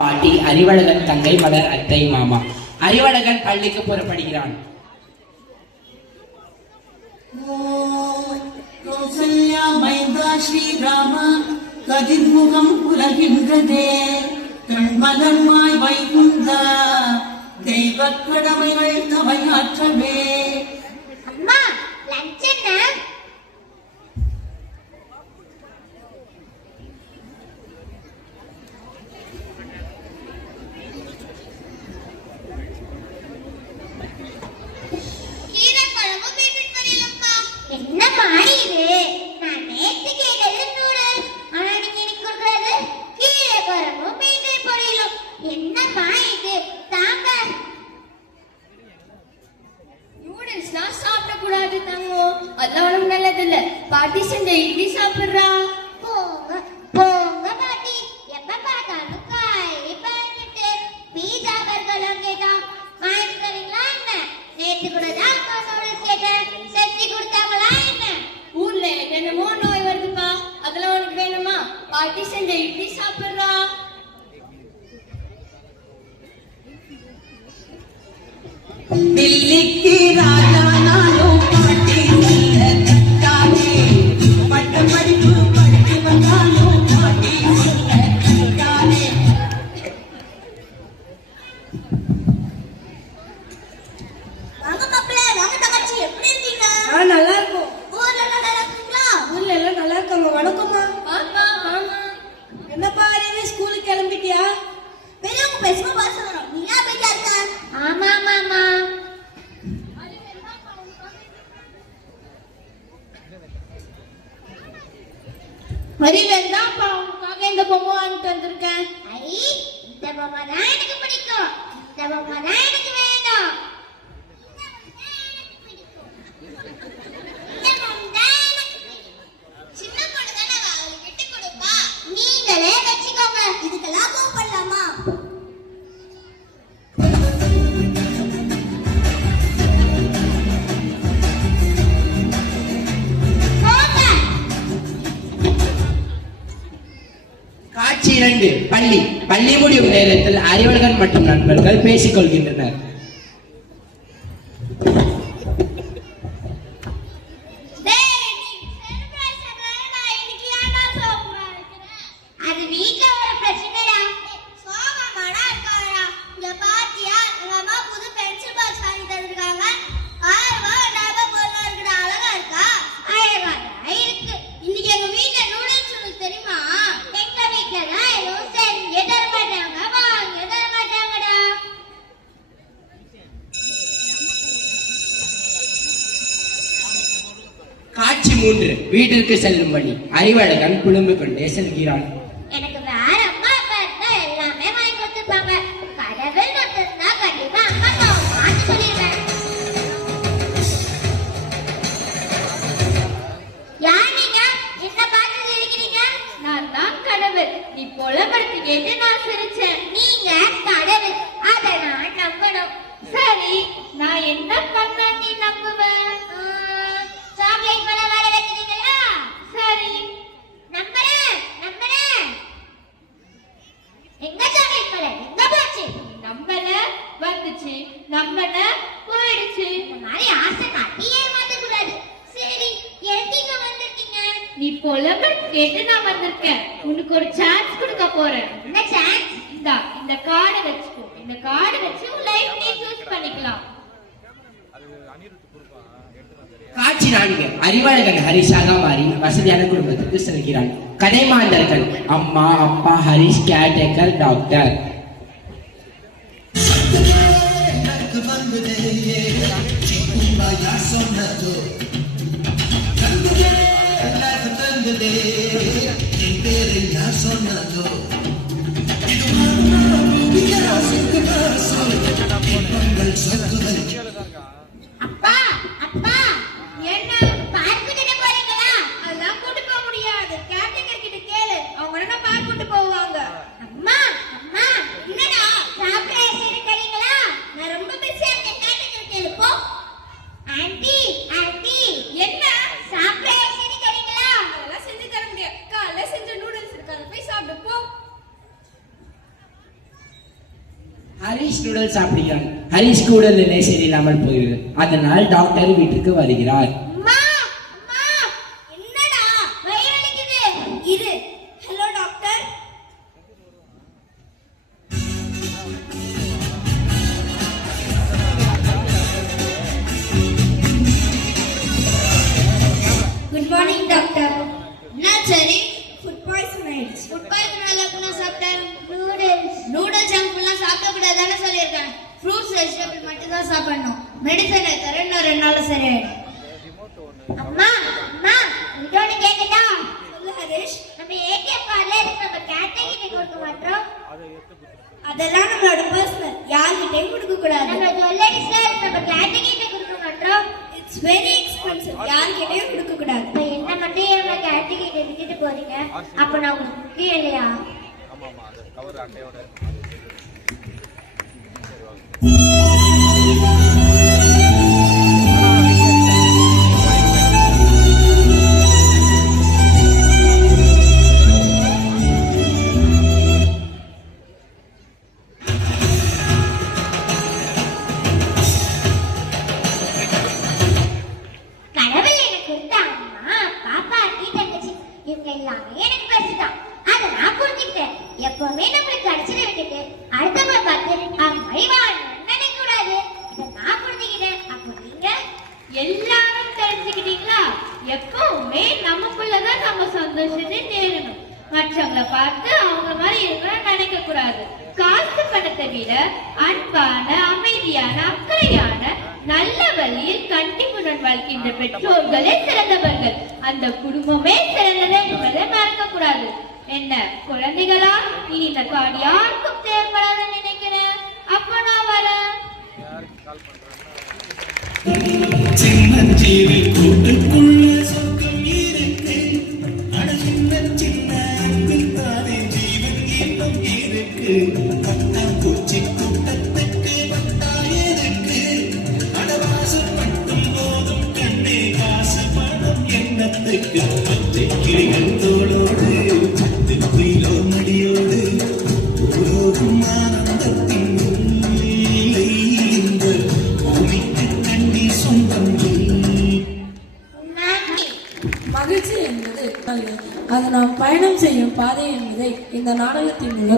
பாட்டி அறிவழகன் தங்கை மலர் அத்தை மாமா. அறிவழகன் பள்ளிக்கு புறப்படுகிறான். ஸ்ரீராம கதிர்முகம் புலகின்றதே கண்மலர்மாய் வைகுந்த தெய்வ கடமைகள் தவையாற்றவே. அம்மா லஞ்ச் என்ன? என்னம்மா இது? நான் நேத்து கேட்டது நூடுல்ஸ். ஆனா நீங்க எனக்கு கொடுக்கறது கீரை குழம்பும் பீட்ரூட் பொரியலும். என்னம்மா இது? தாங்க. நூடுல்ஸ்லாம் சாப்பிடக்கூடாது தங்கம், அதெல்லாம் உனக்கு நல்லது இல்ல. பாட்டி செஞ்ச இட்லி சாப்பிடுறா. போங்க போங்க பாட்டி, எப்ப பார்த்தாலும் காய் பண்ணிட்டு பீஸா பர்கர்லாம் கேட்டா வாங்கி தரீங்களா என்ன? நேத்து கூட தான் அக்கா நூடுல்ஸ் கேட்டேன், செஞ்சு கொடுத்தாங்களா என்ன? ஊர்ல என்னென்னமோ நோய் வருதுப்பா, அதெல்லாம் உனக்கு வேணுமா? பாட்டி செஞ்ச இட்லி சாப்பிடுறா. தில்லிக்கு ராஜானாலும் பாட்டி தானே பட்டம் படிப்பு படித்து வந்தாலும் பாட்டி தானே. வாங்க மாப்பிள்ளை, வாங்க தங்கச்சி, எப்படி இருக்கீங்க? நல்லா இருக்கும். ஊர்ல நல்லா இருக்கீங்களா? ஊர்ல எல்லாம் நல்லா இருக்காங்க. வணக்கம்மா. ஆமா ஆமா. என்னப்பா அறிவு, ஸ்கூலுக்கு கிளம்பிட்டியா? பெரியவங்க பேசுமா பாசணும், நீ ஏன் பேச்சா இருக்க? ஆமா மாமா. அறிவன் தான்ப்பா உனக்காக இந்த பொம்மை வாங்கிட்டு வந்திருக்கேன். ஐ, இந்த பொம்மை தான் எனக்கு பிடிக்கும், இந்த பொம்மை தான் எனக்கு வேணும். நீங்களே வச்சுக்கோங்க, இதுக்கெல்லாம் கூப்பிடலாமா? காட்சி 2. பள்ளி. பள்ளி முடியும் நேரத்தில் அறிவழகன் மற்றும் நண்பர்கள் பேசிக் கொள்கின்றனர். அது வீட்ல ஒரு பிரச்சனைடா. சோகமாடா இருக்காடா. இங்க பாத்தியா, எங்க அம்மா புது பென்சில் பாக்ஸ் வாங்கி தந்திருக்காங்க. 1000 ரூபாய் டப்பா பொருளா இருக்குடா. அழகா இருக்கா? அழகா இருக்கு. இன்னைக்கு எங்க வீட்ல நூடுல்ஸ் உங்களுக்கு தெரியுமா? எங்க வீட்ல தான் எதுவும் செஞ்சே தர மாட்டாங்க, வாங்கி தர மாட்டாங்கடா. காட்சி 3. வீட்டிற்கு செல்லும் வழி. அறிவழகன் புலம்பிக் கொண்டே செல்கிறான். எனக்கு வேற அம்மா அப்பா இருந்தா எல்லாமே வாங்கி கொடுத்துருப்பாங்க. கடவுள் கொடுத்திருந்தா கண்டிப்பா அம்மா அப்பாவை மாத்தி சொல்லிடுவேன். யார் நீங்க? என்ன பார்த்து சிரிக்கிறீங்க? நான் தான் கடவுள். நீ புலம்புறது கேட்டு நான் சிரிச்சேன். நீங்க கடவுள், அதை நான் நம்பணும். சரி, நான் என்ன பண்ண நீ நம்புவ? சாக்லேட் பழம் வர வைக்கிறீங்களா? சரி, நம்புறேன் நம்புறேன். எங்க சாக்லேட் பழம் எங்க போச்சு? நம்பல வந்துச்சு, நம்பன போயிடுச்சு. இந்த மாதிரி ஆசை காட்டி ஏமாத்த கூடாது. சரி, எதுக்கு வந்திருக்கீங்க? நீ புலம்புறது கேட்டு நான் வந்திருக்கேன். உனக்கு ஒரு சான்ஸ் கொடுக்க போறேன். என்ன சான்ஸ்? இந்த கார்டை வச்சுக்கோ. இந்த கார்டை வச்சு உன் லைஃப் நீ சூஸ் பண்ணிக்கலாம். காட்சி 4. அறிவழகன் ஹரிஷாக மாறி வசதியான குடும்பத்துக்கு செல்கிறான். கதை மாந்தர்கள். அம்மா, அப்பா, ஹரிஷ் கேர்டேக்கர், டாக்டர். அப்பா அப்பா, என்ன பார்க் கூட்டிட்டு போறீங்களா? அதெல்லாம் கூட்டு போக முடியாது. கேர்டேக்கர் கிட்ட கேளு, அவங்க என்ன பார்க் கூட்டு போவாங்க. அம்மா அம்மா, என்னடா சர்ப்ரைஸ் எடுக்கறீங்களா? நான் ரொம்ப பிஸியா இருக்கேன், கேட்டுக்கிட்டு கேளு போ. ஆன்ட்டி ஆன்ட்டி, என்ன சர்ப்ரைஸ் எடுக்கறீங்களா? அதெல்லாம் செஞ்சு தர முடியாது. காலைல செஞ்ச நூடுல்ஸ் இருக்கு, அதை போய் சாப்பிடு போ. ஹரிஷ் நூடுல்ஸ் சாப்பிடுகிறான். ஹரிஷ்க்கு உடல்நிலை சரியில்லாமல் போகிறது. அதனால் டாக்டர் வீட்டுக்கு வருகிறார். அம்மா அம்மா என்னடா வயிறு வலிக்குது இரு. Hello doctor. Good morning doctor. என்ன சரி ஃபுட் பாய்சன் ஆயிடுச்சு. ஃபுட் பாய்சன் என்ன சாப்பிட்டேன்? நூடுல்ஸ் ஜங்க் ஃபுட்லாம் சாப்பிட கூடாதுன்னு சொல்லியிருக்காங்க. ஃப்ரூட்ஸ் வெஜிடபிள் மட்டும் தான் சாப்பிடணும். மெடிசன் தர இன்னும் 2 நாள்ல சரியாயிடும். அம்மா அம்மா இதோட கேக்குதா? சொல்லு ஹரிஷ். நம்ம ஏடிஎம் கார்டுல இருக்கு நம்ம கேட்டகிரி கொடுக்க மாட்டோம். அதெல்லாம் நம்மளோட பர்சனல், யார்கிட்டயும் கொடுக்க கூடாது. நம்ம ஜுவல்லரிஸ்ல இருக்கு நம்ம கேட்டகிரி கொடுக்க மாட்டோம். இட்ஸ் வெரி எக்ஸ்பென்சிவ், யார்கிட்டயும் கொடுக்க கூடாது. இப்ப என்ன மட்டும் நம்ம கேட்டகிரி எடுத்துட்டு போறீங்க? அப்ப நான் உங்களுக்கு முக்கியம் இல்லையா? கடவுள் எனக்கு கொடுத்த அம்மா அப்பா பாட்டி தங்கச்சி இவங்க எல்லாமே எனக்கு பெருசுதான். அதை நான் புரிஞ்சுக்கிட்டேன். எப்பவுமே நம்மளுக்கு கிடைச்சதை விட்டுட்டு அடுத்தவங்க பார்த்து அம்மை வாழணும்னு நினைக்க கூடாது. இதை நான் புரிஞ்சுக்கிட்டேன். அப்போ நீங்க எல்லாரும் தெரிஞ்சுக்கிட்டீங்களா? எப்பவுமே நமக்குள்ளதான் நம்ம சந்தோஷத்தை தேடணும். மற்றவங்களை பார்த்து அவங்க மாதிரி இருக்கணும்னு நினைக்க கூடாது. காசு பணத்தை விட அன்பான, அமைதியான, அக்கறையான, நல்ல வழியில் கண்டிப்புடன் வாழ்கின்ற பெற்றோர்களே சிறந்தவர்கள். அந்த குடும்பமே சிறந்தது என்பதை மறக்க கூடாது. என்ன குழந்தைகளா, இனி இந்த காடு யாருக்கும் தேவைப்படாத நினைக்கிறேன். அப்ப நான் வரேன். சின்னஞ்சிறு கூட்டுக்குள்ள சொர்க்கம் இருக்கு. அட சின்ன சின்ன அன்பில் தானே ஜீவன் இன்னும் இருக்கு. பட்டாம்பூச்சி கூட்டத்துக்கு வட்டாயிருக்கு. அடவாசம் மட்டும் போதும் கண்ணே, காசு பணம் எண்ணத்துக்கு. பச்சை கிளிகள் தோளோடு 10 கிலோ மடியோடு உருகும் ஆனந்தத்தின் இல்லை இந்த பூமிக்கு தண்ணி சொந்தம் இல்லை. மகிழ்ச்சி என்பது அது நாம் பயணம் செய்யும் பாதை என்பதை இந்த நாடகத்தின் மூலம்